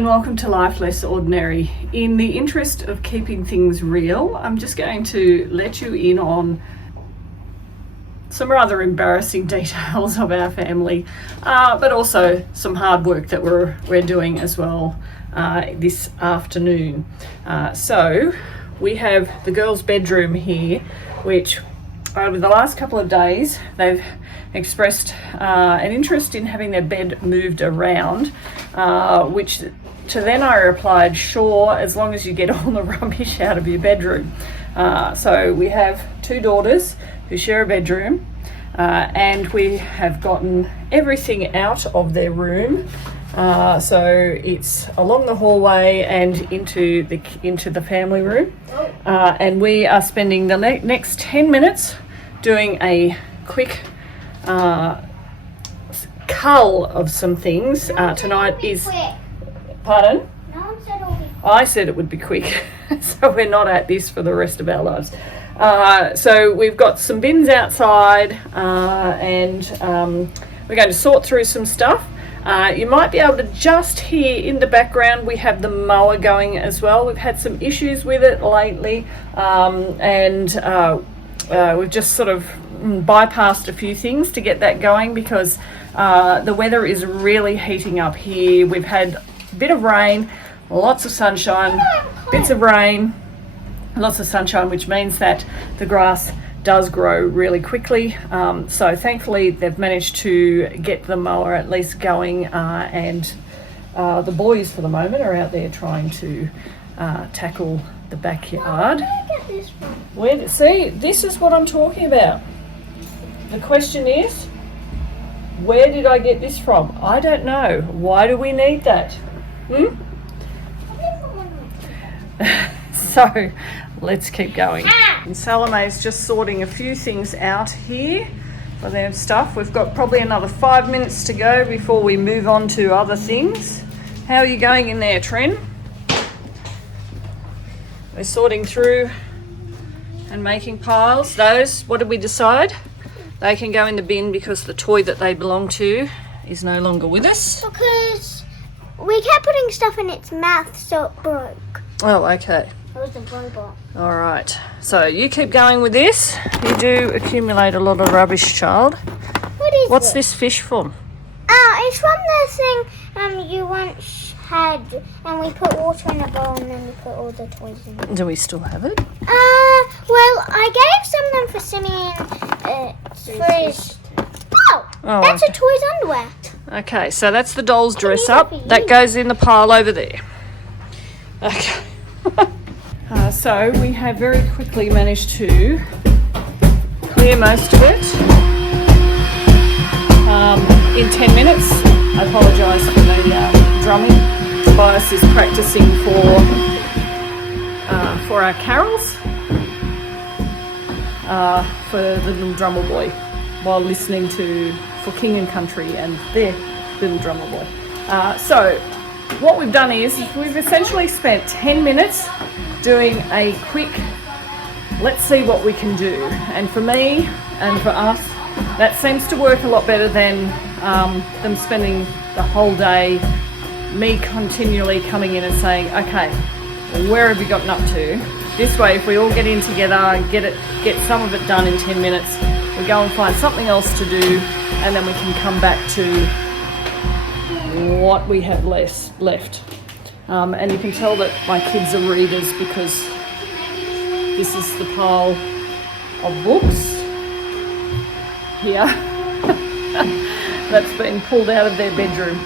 and welcome to Life Less Ordinary. In the interest of keeping things real, I'm just going to let you in on some rather embarrassing details of our family, but also some hard work that we're doing as well this afternoon. So we have the girls' bedroom here, which over the last couple of days they've expressed an interest in having their bed moved around, which to then I replied, sure, as long as you get all the rubbish out of your bedroom. So we have two daughters who share a bedroom, and we have gotten everything out of their room. So it's along the hallway and into the family room, and we are spending the next 10 minutes doing a quick cull of some things. Tonight is quick. Pardon? No one said it'll be quick. I said it would be quick, so we're not at this for the rest of our lives. So we've got some bins outside, and we're going to sort through some stuff. You might be able to just hear in the background we have the mower going as well. We've had some issues with it lately, and we've just sort of bypassed a few things to get that going because the weather is really heating up here. We've had a bit of rain, lots of sunshine, bits of rain, lots of sunshine, which means that the grass does grow really quickly. So thankfully they've managed to get the mower at least going, and the boys for the moment are out there trying to tackle the backyard. Where did I get this from? See, this is what I'm talking about. The question is, where did I get this from? I don't know. Why do we need that? So let's keep going. And Salome's just sorting a few things out here for their stuff. We've got probably another 5 minutes to go before we move on to other things. How are you going in there, Tren? We're sorting through and making piles. Those, what did we decide? They can go in the bin because the toy that they belong to is no longer with us. Because we kept putting stuff in its mouth, so it broke. Oh, okay. It was a robot. All right. So you keep going with this. You do accumulate a lot of rubbish, child. What's this fish from? It's from the thing you once had, and we put water in a bowl, and then we put all the toys in it. Do we still have it? Well, I gave some of them for Simeon for his... Oh, that's okay. a toy's underwear. Okay, so that's the doll's dress up. That goes in the pile over there. Okay. So we have very quickly managed to clear most of it in 10 minutes. I apologise for the drumming. Tobias is practicing for our carols for the little drummer boy while listening to For King and Country and their little drummer boy. So what we've done is we've essentially spent 10 minutes doing a quick let's see what we can do, and for me and for us that seems to work a lot better than them spending the whole day, me continually coming in and saying, okay, where have you gotten up to? This way, if we all get in together and get some of it done in 10 minutes, we go and find something else to do, and then we can come back to what we have left. And you can tell that my kids are readers because this is the pile of books here that's been pulled out of their bedroom.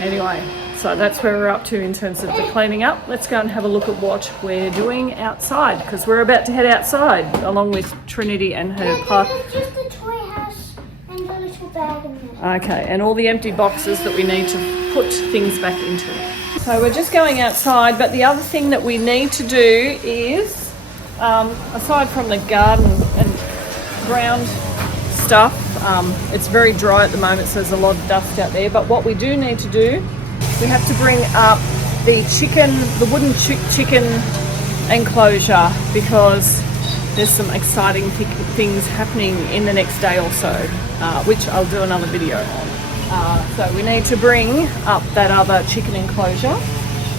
Anyway, so that's where we're up to in terms of the cleaning up. Let's go and have a look at what we're doing outside, because we're about to head outside along with Trinity and her Just the toy house and the little bag in there. Okay, and all the empty boxes that we need to put things back into. So we're just going outside, but the other thing that we need to do is, aside from the garden and ground stuff, it's very dry at the moment, so there's a lot of dust out there, but what we do need to do, we have to bring up the wooden chicken enclosure, because there's some exciting things happening in the next day or so, which I'll do another video on. So we need to bring up that other chicken enclosure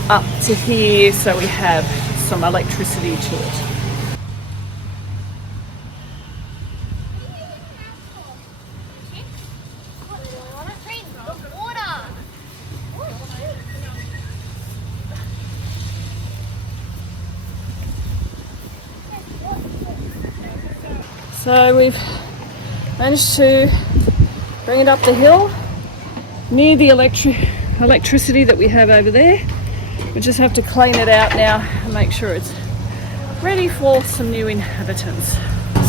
up to here so we have some electricity to it. So we've managed to bring it up the hill near the electricity that we have over there. We just have to clean it out now and make sure it's ready for some new inhabitants.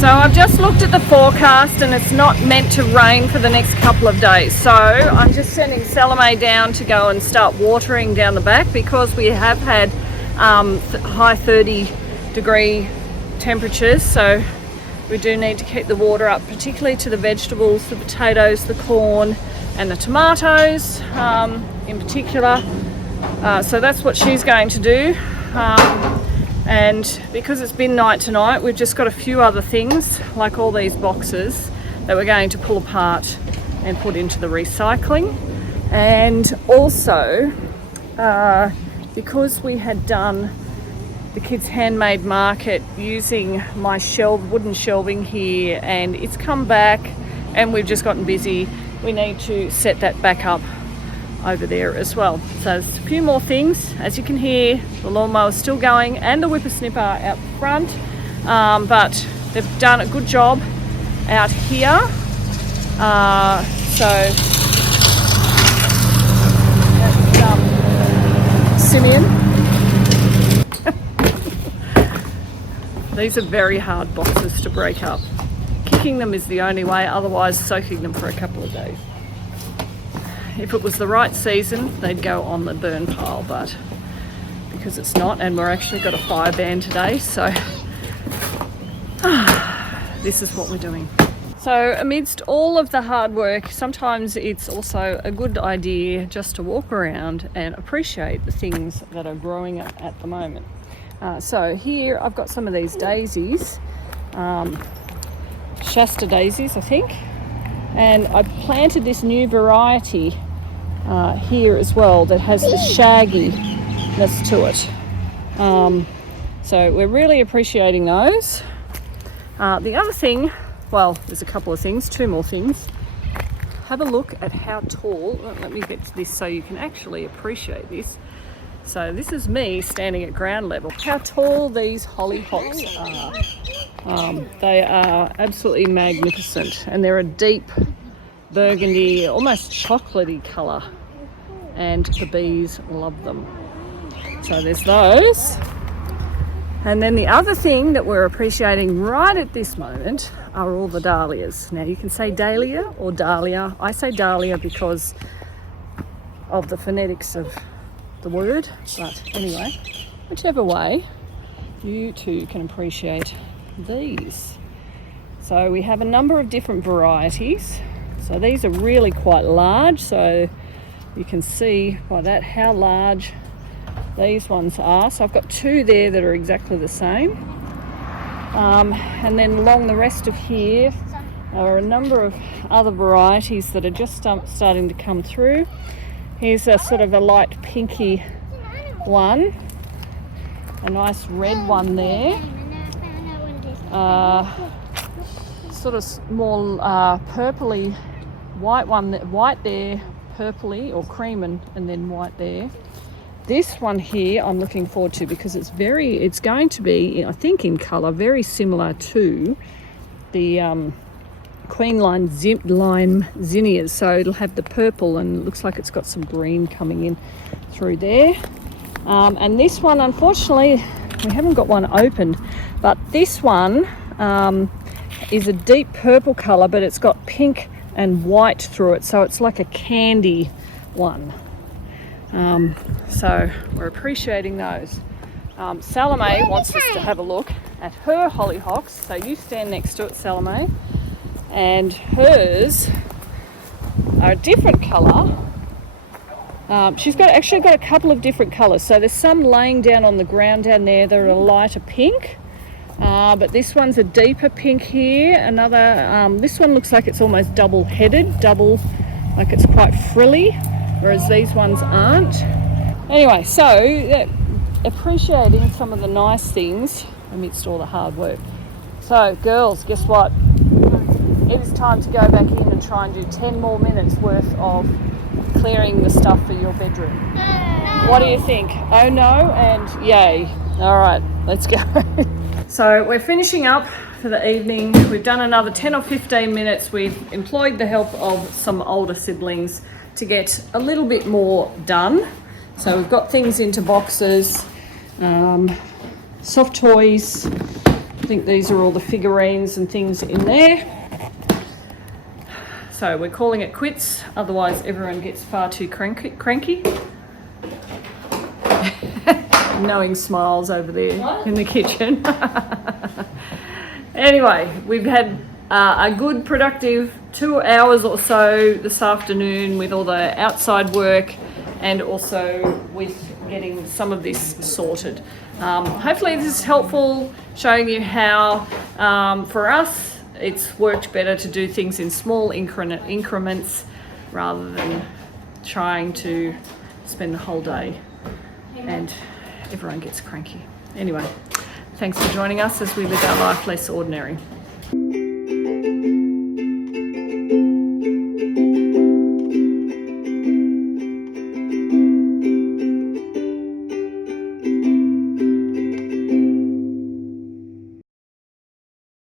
So I've just looked at the forecast and it's not meant to rain for the next couple of days. So I'm just sending Salome down to go and start watering down the back because we have had high 30-degree temperatures. So we do need to keep the water up, particularly to the vegetables, the potatoes, the corn and the tomatoes in particular. So that's what she's going to do. And because it's been night tonight, we've just got a few other things, like all these boxes that we're going to pull apart and put into the recycling. And also, because we had done the kids' handmade market using my wooden shelving here, and it's come back and we've just gotten busy, we need to set that back up over there as well. So there's a few more things. As you can hear, the lawnmower is still going and the whippersnipper out front, but they've done a good job out here. Simeon. These are very hard boxes to break up. Kicking them is the only way, otherwise soaking them for a couple of days. If it was the right season, they'd go on the burn pile, but because it's not, and we're actually got a fire ban today, so this is what we're doing. So amidst all of the hard work, sometimes it's also a good idea just to walk around and appreciate the things that are growing at the moment. So here I've got some of these daisies, Shasta daisies I think, and I've planted this new variety here as well that has the shagginess to it. So we're really appreciating those. The other thing, well, there's a couple of things, two more things. Have a look at how tall, let me get to this so you can actually appreciate this. So this is me standing at ground level. How tall these hollyhocks are. They are absolutely magnificent, and they're a deep burgundy, almost chocolatey colour, and the bees love them. So there's those. And then the other thing that we're appreciating right at this moment are all the dahlias. Now you can say dahlia or dahlia. I say dahlia because of the phonetics of the word, but anyway, whichever way, you too can appreciate these. So we have a number of different varieties. So these are really quite large, so you can see by that how large these ones are. So I've got two there that are exactly the same. And then along the rest of here are a number of other varieties that are just starting to come through. Here's a sort of a light pinky one, a nice red one there, sort of more purpley white one, white there, purpley or cream and then white there. This one here I'm looking forward to because it's going to be, I think in colour, very similar to the Queen Lime zinnias, so it'll have the purple and it looks like it's got some green coming in through there. And this one, unfortunately, we haven't got one opened, but this one is a deep purple colour, but it's got pink and white through it, so it's like a candy one. So we're appreciating those. Salome wants us to have a look at her hollyhocks, so you stand next to it, Salome. And hers are a different colour. She's actually got a couple of different colours. So there's some laying down on the ground down there that are a lighter pink, but this one's a deeper pink here. Another, this one looks like it's almost double-headed, double Like it's quite frilly, whereas these ones aren't. Anyway, so appreciating some of the nice things amidst all the hard work. So girls, guess what? It is time to go back in and try and do 10 more minutes worth of clearing the stuff for your bedroom. What do you think? Oh no and yay. All right, let's go. So we're finishing up for the evening. We've done another 10 or 15 minutes. We've employed the help of some older siblings to get a little bit more done. So we've got things into boxes, soft toys. I think these are all the figurines and things in there. So we're calling it quits, otherwise everyone gets far too cranky. Knowing smiles over there in the kitchen. Anyway, we've had a good productive 2 hours or so this afternoon with all the outside work and also with getting some of this sorted. Hopefully this is helpful, showing you how for us it's worked better to do things in small increments rather than trying to spend the whole day and everyone gets cranky. Anyway, thanks for joining us as we live our life less ordinary.